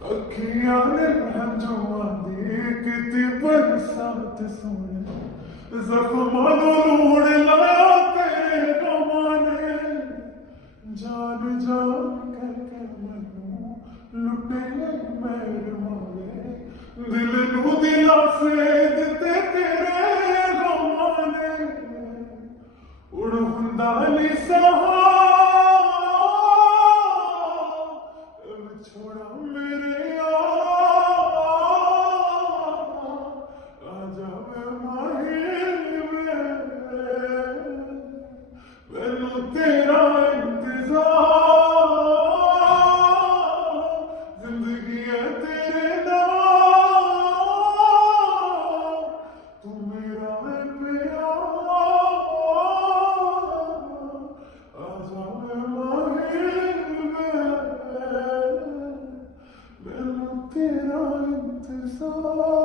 अखियां ने जो देखती बरसात सोने जख्मां नू लूण लाया तेरे गमां ने जान जान करके मैनू लुटे मेर मारे दिल नू दिलासे दिते तेरे गमां ने उड़ हुंदा नी सहा छोड़ा मेरे आजा मैं माहिर मैनू तेरा इंतजार जिंदगी है तेरे नाल तू मेरा है प्यार आजा मैं माहिर मैनू तेरा इंतजार